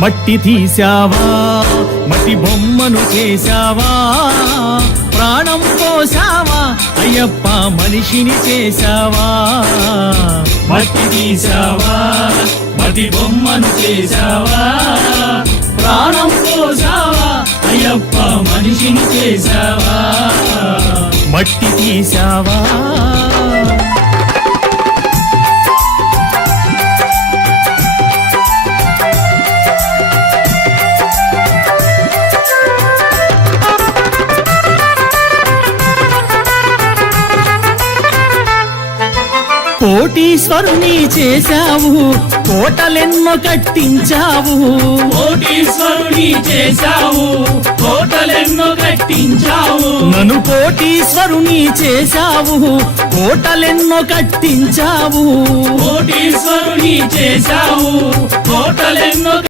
మట్టి తీసావా మట్టి బొమ్మను చేశావా ప్రాణం పోసావా అయ్యప్ప మనిషిని చేశావా మట్టి తీసావా మట్టి బొమ్మను చేశావా ప్రాణం పోసావా అయ్యప్ప మనిషిని చేశావా మట్టి తీసావా కోటీశ్వరుని చేశావు కోటలెన్నో కట్టించావు కోటీశ్వరుని చేశావు కోటలెన్నో కట్టించావు నన్ను కోటీశ్వరుని చేశావు కోటలెన్నో కట్టించావు కోటీశ్వరుని చేశావు కోటలెన్నో